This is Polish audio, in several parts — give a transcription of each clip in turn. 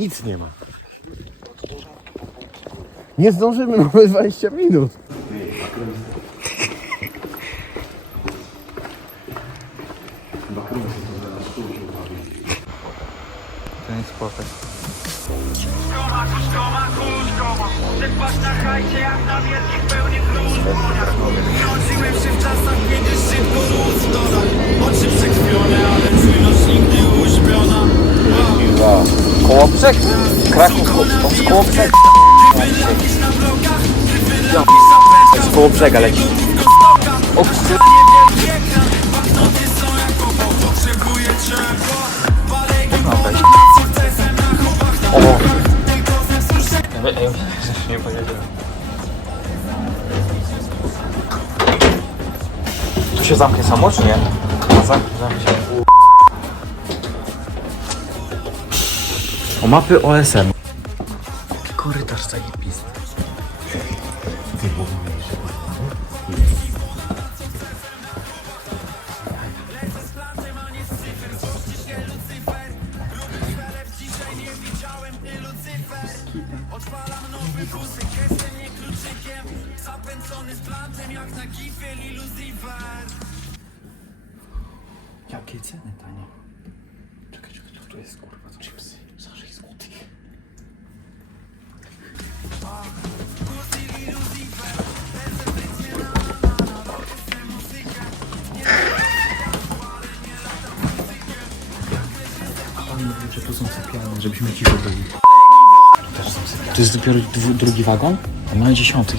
Nic nie ma. Nie zdążymy, mamy 20 minut. To nie spłatać. Koma, kuszkoma, kuszkoma Przepaść na hajcie jak na wielkich popał, potrzebuję ciepła Palę Można wejść. sukcesem na chłopach O, ze wzruszeń Ej, ej, nie powiedziałem. Tu się zamknie samo, czy nie? Zamknie, zamknie O mapy OSM. Korytarz zajebisty. Jakie ceny tanie? Czekaj, czekaj, tu, tu jest kurwa, to chipsy On mówił, że tu są sypialne, żebyśmy cicho byli. To jest dopiero drugi wagon? A mamy dziesiąty.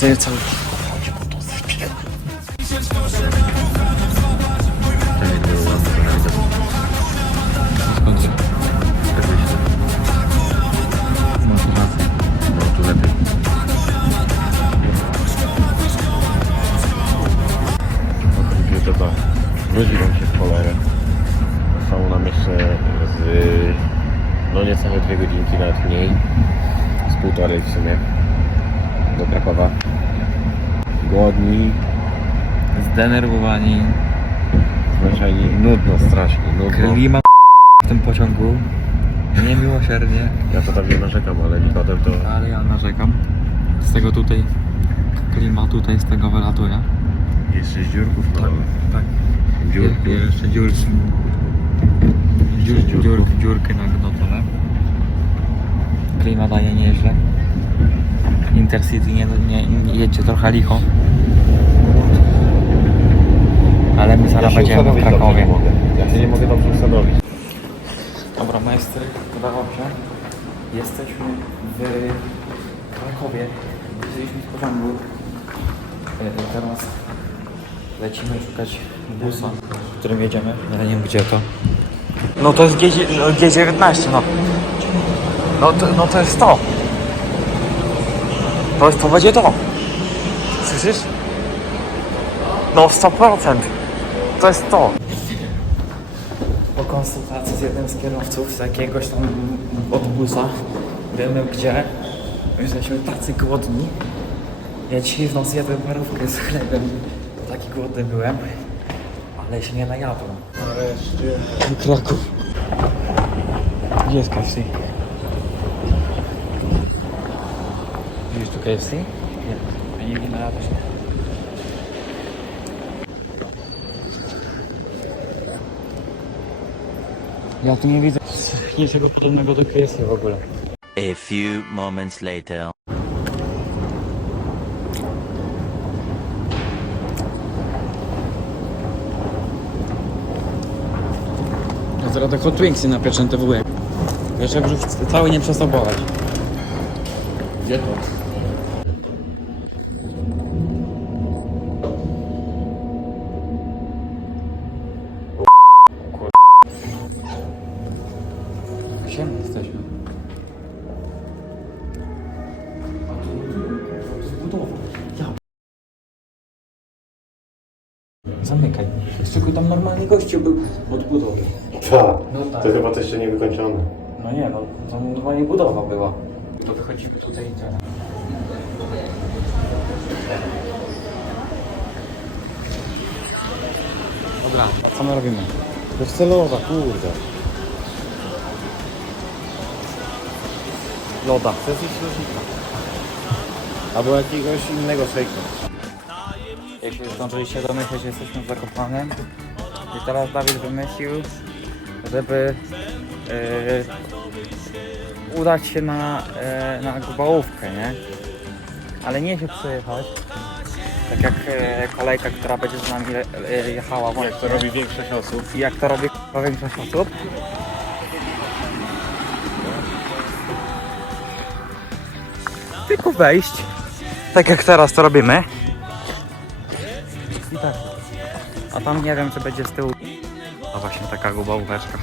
To Nudziłem się w cholerę. Zostało nam jeszcze z... No niecałe dwie godzinki, nawet mniej. Z półtorej w sumie. Do Krakowa. Głodni, Zdenerwowani. zmęczeni. Nudno, strasznie, nudno. Klima w tym pociągu. Niemiłosiernie. Ja to tam nie narzekam, ale Nikodem to... Ale ja narzekam. Z tego tutaj klima tutaj z tego wylatuje. Jeszcze z dziurków no. Tak. Dziurków. Je- Jeszcze dziurki. Dziur, dziurków. dziur, dziurki na gnotone. Klima daje nieźle. Intercity nie, nie, nie jedzie trochę licho. Ale my zaraz będziemy w Krakowie. Ja się nie mogę dobrze usadowić. Dobra, majstry, udało się. Jesteśmy w Krakowie. Wyszliśmy z pociągu. E, Teraz lecimy szukać busa, w którym jedziemy. Ja nie wiem gdzie to. No to jest G, no, G19, no. No to, no to jest to. To, jest, to będzie to. Słyszysz? No 100%. To jest to po konsultacji z jednym z kierowców z jakiegoś tam autobusa wiemy gdzie jesteśmy tacy głodni ja dzisiaj w nocy jadłem parówkę z chlebem taki głodny byłem ale się nie najadłem Nareszcie. Kraków gdzie jest KFC? Widzisz tu KFC? Nie ja nie, nie najadłem się ja tu nie widzę niczego podobnego do KFC w ogóle A few moments later. Teraz te Hot Wingsy łeb. Jeszcze brzuch cały nie przestał boleć. Gdzie to? Zamykaj. Tylko tam normalny gościu był od budowy. Tak. No tak. To chyba to jeszcze nie wykończone. No nie, no to normalnie budowa była. To wychodzimy tutaj i tyle. Dobra, co my robimy? To jest celowa, kurde. loda. Chcesz iść lodnika? Albo jakiegoś innego szejka. Jak już zdążyliście domyśleć, jesteśmy w Zakopanem. I teraz Dawid wymyślił, żeby yy, udać się na, yy, na Gubałówkę, nie? Ale nie się przejechać. Tak jak yy, kolejka, która będzie z nami yy, jechała właśnie. Jak to robi większość osób. I jak to robi k***a większość osób. Tylko wejść, tak jak teraz to robimy. Tak. A tam nie wiem, czy będzie z tyłu. A właśnie taka gubałóweczka.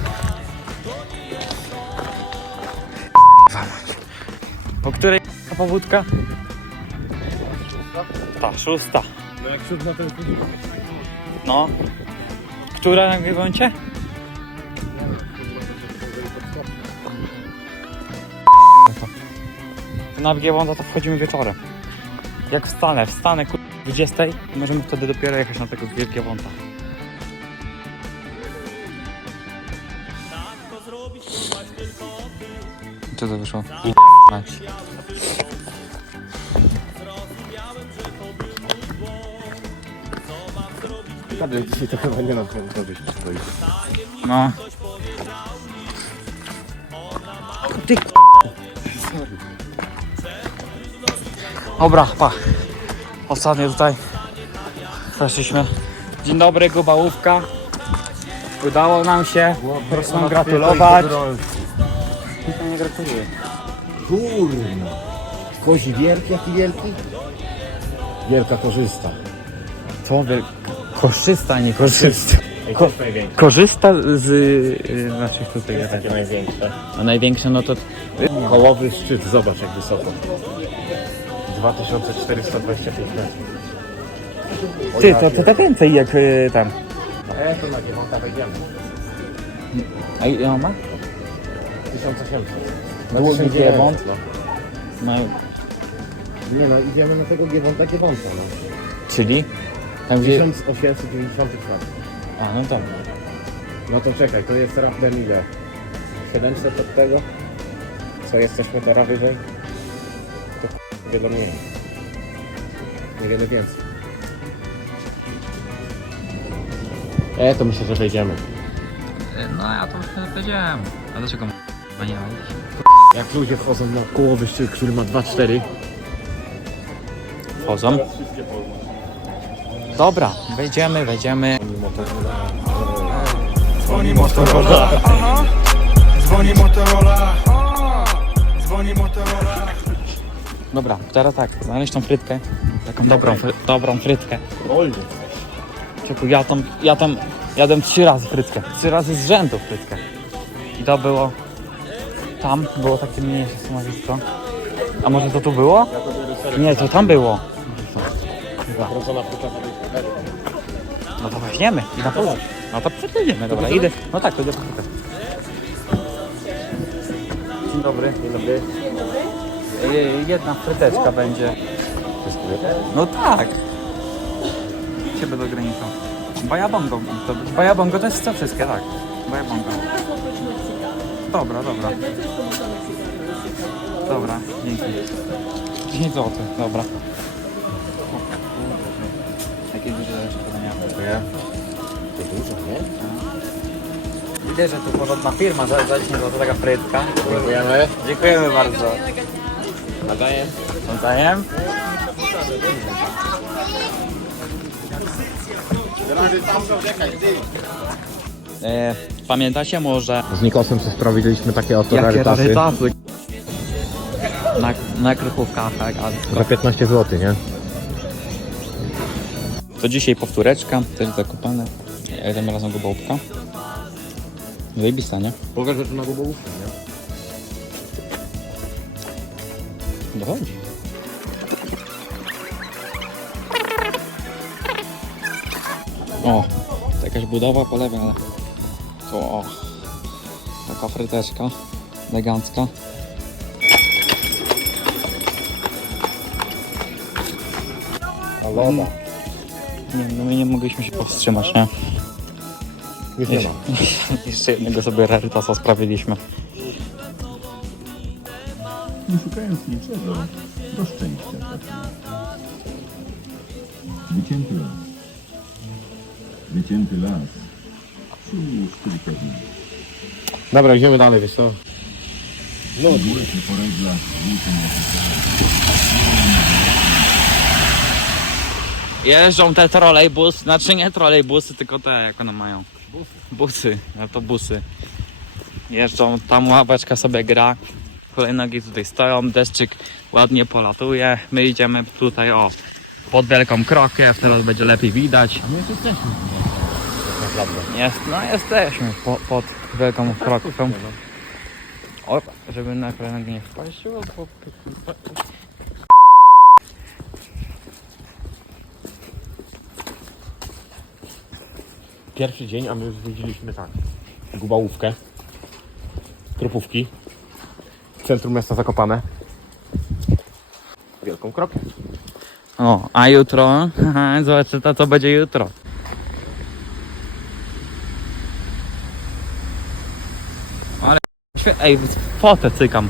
Po której k***a powódka? Ta, szósta. No jak na ten No. Która na Giewoncie? Na Giewonta to wchodzimy wieczorem. Jak wstanę, wstanę ku... 20 i możemy wtedy dopiero jechać na tego Giewonta. Co to wyszło? Naprawdę dzisiaj to chyba nie ma co być stoi. No. Ty Dobra, pa. Ostatnio tutaj weszliśmy. Dzień dobry, Gubałówka. Udało nam się. Proszę nam gratulować. Nam nie gratuluje. Kurna. Kozi wielki, jaki wielki? Wielka korzysta. Co? wy- Korzysta, nie korzysta. Największe. Korzysta z y, naszych tutaj. Jest takie największe. A największe no to Kołowy szczyt, zobacz jak wysoko. 2425 metrów. O Ty, ja to, to, pier- to więcej jak y, tam. E, to na Giewonta wejdziemy. A ile on ma? 1800. Długi 1900, Giewont. no. Nie no, idziemy na tego Giewonta Giewonta, no. czyli? Tam gdzie... 1894. A, no dobra. No to czekaj, to jest raptem ile? 700 od tego? Co jesteśmy teraz wyżej? To k- wiele mniej. Niewiele więcej. E, to myślę, że wejdziemy. No ja to już powiedziałem. A dlaczego ma nie Jak ludzie wchodzą na kołowy szczyt, który ma 2,4 Wchodzą. Dobra, wejdziemy, wejdziemy. Dzwoni Motorola. Dzwoni Motorola Dzwoni Motorola Dobra, teraz tak, znaleźć tą frytkę. Taką dobrą, fry, dobrą frytkę. Oldy. Czeku, ja tam, ja tam jadłem trzy razy frytkę. Trzy razy z rzędu frytkę. I to było... Tam było takie mniejsze stanowisko. A może to tu było? Nie, to tam było. No to weźmiemy i na pewno. No to przejdziemy, dobra, idę. No tak, to idę po frytkę. Dzień dobry. Dzień dobry. Jedna fryteczka będzie. No tak. Ciebie do granicą. Bajabongo. To, bajabongo to jest co wszystkie, tak. Bajabongo. Dobra, dobra. Dobra, dzięki. 10 zł, dobra. Takie duże rzeczy nie Dziękuję. To dużo, nie? Widzę, że tu porządna firma, za, za 10 zł taka frytka. Dziękujemy. Dziękujemy bardzo. Nadaję. Nawzajem. E, pamiętacie może Z Nikosem sobie sprawiliśmy takie oto jakie rarytasy. rarytasy na, na krychówkach elegancko. Za 15 zł, nie? To dzisiaj powtóreczka, też zakopane. E, Tym razem gubałówka. Zajebista, nie? Pokaż, że tu na gubałówkę, nie? Dochodzi. O, jakaś budowa po lewej, ale o, taka fryteczka elegancka. Loda. Nie, no my nie mogliśmy się powstrzymać, nie? Już nie ma. Jeszcze jednego sobie rarytasa sprawiliśmy. Nie szukając niczego, do szczęścia trafiłem. Wycięty las. Wycięty las. Kilka dni. Dobra, idziemy dalej, wiesz co? No, Górę się Jeżdżą te trolejbus, znaczy nie trolejbusy, tylko te, jak one mają. Busy, autobusy. Jeżdżą, tam ławeczka sobie gra. Kolejnogi tutaj stoją, deszczyk ładnie polatuje. My idziemy tutaj, o, pod wielką krokiew, teraz będzie lepiej widać. my już jesteśmy tak. Jest, no jesteśmy po, pod wielką krokwią. O, żeby na kolejnogi nie wpaść. Pierwszy dzień, a my już zwiedziliśmy tak. Gubałówkę. Krupówki. Centrum miasta Zakopane. Wielką krokę. O, a jutro, haha, zobaczcie to co będzie jutro. Ale, ej, fotę cykam.